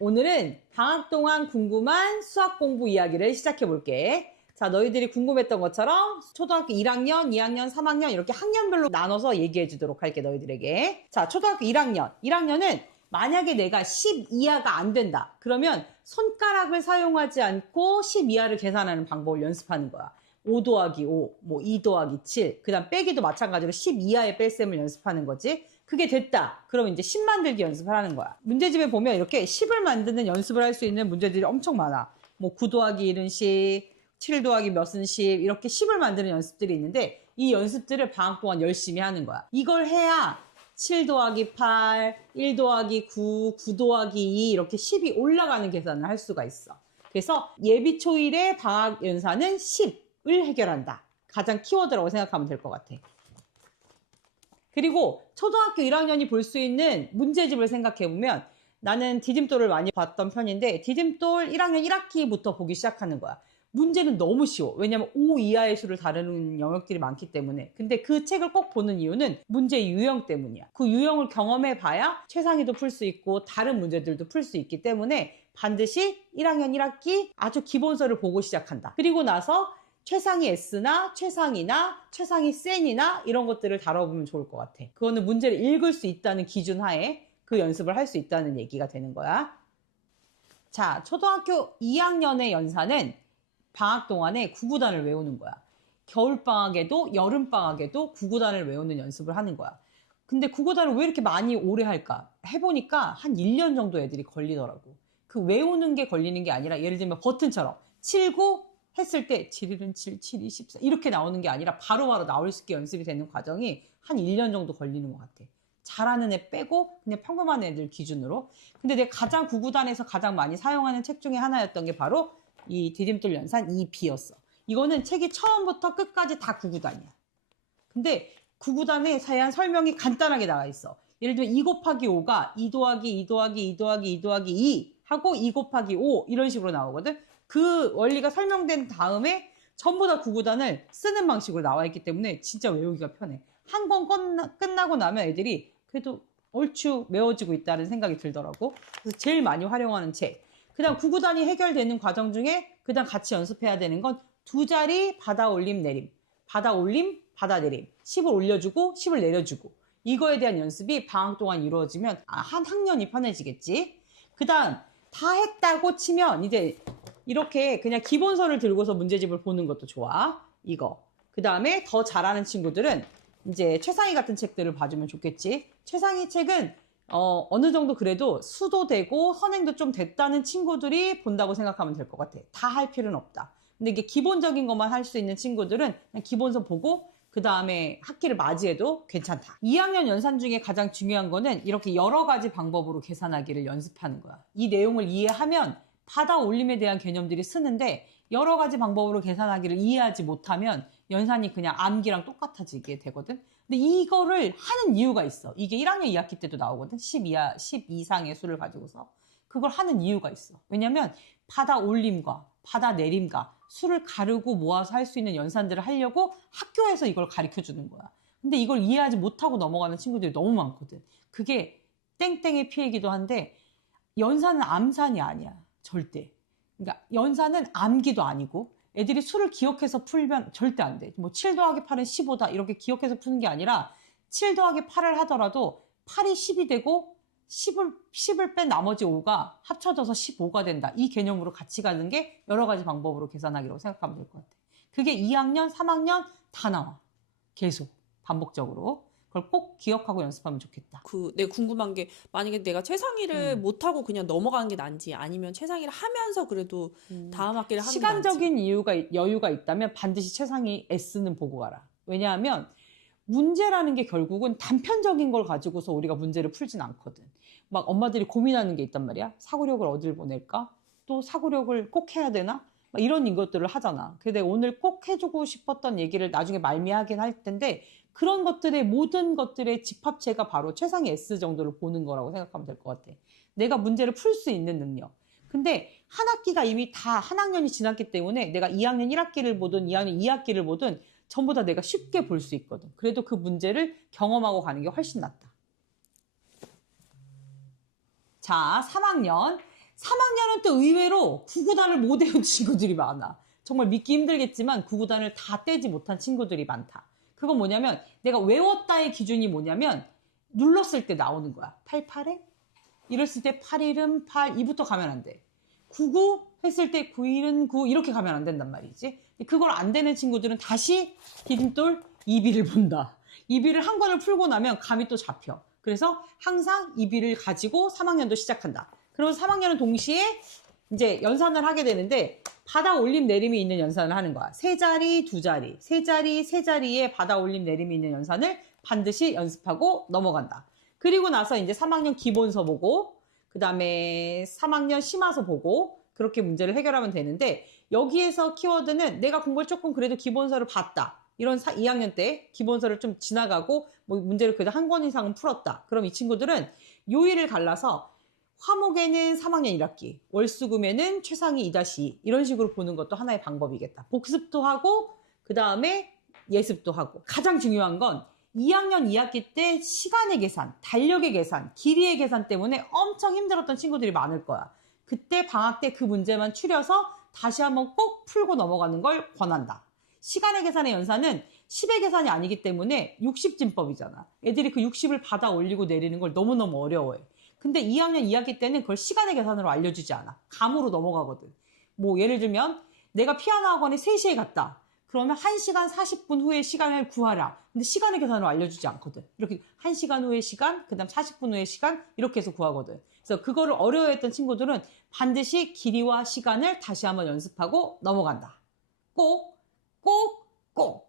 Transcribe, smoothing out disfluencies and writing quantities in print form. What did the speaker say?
오늘은 방학 동안 궁금한 수학 공부 이야기를 시작해 볼게. 자, 너희들이 궁금했던 것처럼 초등학교 1학년, 2학년, 3학년 이렇게 학년별로 나눠서 얘기해 주도록 할게, 너희들에게. 자, 초등학교 1학년. 1학년은 만약에 내가 10 이하가 안 된다. 그러면 손가락을 사용하지 않고 10 이하를 계산하는 방법을 연습하는 거야. 5 더하기 5, 뭐 2 더하기 7, 그 다음 빼기도 마찬가지로 10 이하의 뺄셈을 연습하는 거지. 그게 됐다. 그러면 이제 10 만들기 연습을 하는 거야. 문제집에 보면 이렇게 10을 만드는 연습을 할 수 있는 문제들이 엄청 많아. 뭐 9 더하기 1은 10, 7 더하기 몇은 10, 이렇게 10을 만드는 연습들이 있는데 이 연습들을 방학 동안 열심히 하는 거야. 이걸 해야 7 더하기 8, 1 더하기 9, 9 더하기 2 이렇게 10이 올라가는 계산을 할 수가 있어. 그래서 예비 초일의 방학 연산은 10을 해결한다. 가장 키워드라고 생각하면 될 것 같아. 그리고 초등학교 1학년이 볼 수 있는 문제집을 생각해보면 나는 디딤돌을 많이 봤던 편인데 디딤돌 1학년 1학기부터 보기 시작하는 거야. 문제는 너무 쉬워. 왜냐면 5 이하의 수를 다루는 영역들이 많기 때문에. 근데 그 책을 꼭 보는 이유는 문제의 유형 때문이야. 그 유형을 경험해 봐야 최상위도 풀 수 있고 다른 문제들도 풀 수 있기 때문에 반드시 1학년 1학기 아주 기본서를 보고 시작한다. 그리고 나서 최상위 S나 최상위나 최상위 센이나 이런 것들을 다뤄보면 좋을 것 같아. 그거는 문제를 읽을 수 있다는 기준 하에 그 연습을 할 수 있다는 얘기가 되는 거야. 자, 초등학교 2학년의 연산은 방학 동안에 구구단을 외우는 거야. 겨울방학에도 여름방학에도 구구단을 외우는 연습을 하는 거야. 근데 구구단을 왜 이렇게 많이 오래 할까? 해보니까 한 1년 정도 애들이 걸리더라고. 그 외우는 게 걸리는 게 아니라 예를 들면 버튼처럼 79 했을 때 7일은 7, 7이 14 이렇게 나오는 게 아니라 바로바로 나올 수 있게 연습이 되는 과정이 한 1년 정도 걸리는 것 같아. 잘하는 애 빼고 그냥 평범한 애들 기준으로. 근데 내가 가장 구구단에서 가장 많이 사용하는 책 중에 하나였던 게 바로 이 디딤돌 연산 2B였어. 이거는 책이 처음부터 끝까지 다 구구단이야. 근데 구구단에 대한 설명이 간단하게 나와 있어. 예를 들면 2 곱하기 5가 2 더하기 2 더하기 2 더하기 2 더하기 2 하고 2 곱하기 5 이런 식으로 나오거든. 그 원리가 설명된 다음에 전부 다 구구단을 쓰는 방식으로 나와 있기 때문에 진짜 외우기가 편해. 한 권 끝나고 나면 애들이 그래도 얼추 외워지고 있다는 생각이 들더라고. 그래서 제일 많이 활용하는 책. 그 다음 구구단이 해결되는 과정 중에 그 다음 같이 연습해야 되는 건 두 자리 받아 올림 내림. 받아 올림, 받아 내림. 10을 올려주고 10을 내려주고. 이거에 대한 연습이 방학 동안 이루어지면 한 학년이 편해지겠지. 그 다음 다 했다고 치면 이제 이렇게 그냥 기본서를 들고서 문제집을 보는 것도 좋아. 이거. 그 다음에 더 잘하는 친구들은 이제 최상위 같은 책들을 봐주면 좋겠지. 최상위 책은 어느 정도 그래도 수도 되고 선행도 좀 됐다는 친구들이 본다고 생각하면 될 것 같아. 다 할 필요는 없다. 근데 이게 기본적인 것만 할 수 있는 친구들은 그냥 기본서 보고 그 다음에 학기를 맞이해도 괜찮다. 2학년 연산 중에 가장 중요한 거는 이렇게 여러 가지 방법으로 계산하기를 연습하는 거야. 이 내용을 이해하면 받아 올림에 대한 개념들이 쓰는데 여러 가지 방법으로 계산하기를 이해하지 못하면 연산이 그냥 암기랑 똑같아지게 되거든. 근데 이거를 하는 이유가 있어. 이게 1학년 2학기 때도 나오거든. 10 이상의 수를 가지고서. 그걸 하는 이유가 있어. 왜냐면 받아 올림과 받아 내림과 수를 가르고 모아서 할 수 있는 연산들을 하려고 학교에서 이걸 가르쳐 주는 거야. 근데 이걸 이해하지 못하고 넘어가는 친구들이 너무 많거든. 그게 땡땡의 피해이기도 한데 연산은 암산이 아니야. 절대. 그러니까 연산은 암기도 아니고 애들이 수를 기억해서 풀면 절대 안 돼. 뭐 7 더하기 8은 15다 이렇게 기억해서 푸는 게 아니라 7 더하기 8을 하더라도 8이 10이 되고 10을 뺀 나머지 5가 합쳐져서 15가 된다. 이 개념으로 같이 가는 게 여러 가지 방법으로 계산하기라고 생각하면 될 것 같아. 그게 2학년, 3학년 다 나와. 계속 반복적으로. 그걸 꼭 기억하고 연습하면 좋겠다. 내가 궁금한 게 만약에 내가 최상위를 못하고 그냥 넘어가는 게 난지 아니면 최상위를 하면서 그래도 다음 학기를 하는 게 시간적인 여유가 있다면 반드시 최상위 S는 보고 가라. 왜냐하면 문제라는 게 결국은 단편적인 걸 가지고서 우리가 문제를 풀진 않거든. 막 엄마들이 고민하는 게 있단 말이야. 사고력을 어딜 보낼까? 또 사고력을 꼭 해야 되나? 막 이런 것들을 하잖아. 근데 오늘 꼭 해주고 싶었던 얘기를 나중에 말미하긴 할 텐데 그런 것들의 모든 것들의 집합체가 바로 최상위 S 정도를 보는 거라고 생각하면 될 것 같아. 내가 문제를 풀 수 있는 능력. 근데 한 학기가 이미 다 한 학년이 지났기 때문에 내가 2학년 1학기를 보든 2학년 2학기를 보든 전부 다 내가 쉽게 볼 수 있거든. 그래도 그 문제를 경험하고 가는 게 훨씬 낫다. 자, 3학년. 3학년은 또 의외로 구구단을 못 외운 친구들이 많아. 정말 믿기 힘들겠지만 구구단을 다 떼지 못한 친구들이 많다. 그건 뭐냐면 내가 외웠다의 기준이 뭐냐면 눌렀을 때 나오는 거야. 88에? 이랬을 때 8일은 8, 이부터 가면 안 돼. 99 했을 때 9일은 9 이렇게 가면 안 된단 말이지. 그걸 안 되는 친구들은 다시 디딤돌 2비를 본다. 2비를 한 권을 풀고 나면 감이 또 잡혀. 그래서 항상 2비를 가지고 3학년도 시작한다. 그러면 3학년은 동시에 이제 연산을 하게 되는데 바닥 올림 내림이 있는 연산을 하는 거야. 세 자리, 두 자리, 세 자리, 세 자리에 바닥 올림 내림이 있는 연산을 반드시 연습하고 넘어간다. 그리고 나서 이제 3학년 기본서 보고 그 다음에 3학년 심화서 보고 그렇게 문제를 해결하면 되는데 여기에서 키워드는 내가 공부를 조금 그래도 기본서를 봤다. 이런 2학년 때 기본서를 좀 지나가고 뭐 문제를 그래도 한 권 이상은 풀었다. 그럼 이 친구들은 요일을 갈라서 화목에는 3학년 1학기, 월수금에는 최상위 2-2 이런 식으로 보는 것도 하나의 방법이겠다. 복습도 하고 그 다음에 예습도 하고 가장 중요한 건 2학년 2학기 때 시간의 계산, 달력의 계산, 길이의 계산 때문에 엄청 힘들었던 친구들이 많을 거야. 그때 방학 때 그 문제만 추려서 다시 한번 꼭 풀고 넘어가는 걸 권한다. 시간의 계산의 연산은 10의 계산이 아니기 때문에 60진법이잖아. 애들이 그 60을 받아 올리고 내리는 걸 너무너무 어려워해. 근데 2학년 2학기 때는 그걸 시간의 계산으로 알려주지 않아. 감으로 넘어가거든. 뭐 예를 들면 내가 피아노 학원에 3시에 갔다. 그러면 1시간 40분 후에 시간을 구하라. 근데 시간의 계산으로 알려주지 않거든. 이렇게 1시간 후의 시간, 그 다음 40분 후의 시간 이렇게 해서 구하거든. 그래서 그거를 어려워했던 친구들은 반드시 길이와 시간을 다시 한번 연습하고 넘어간다. 꼭, 꼭, 꼭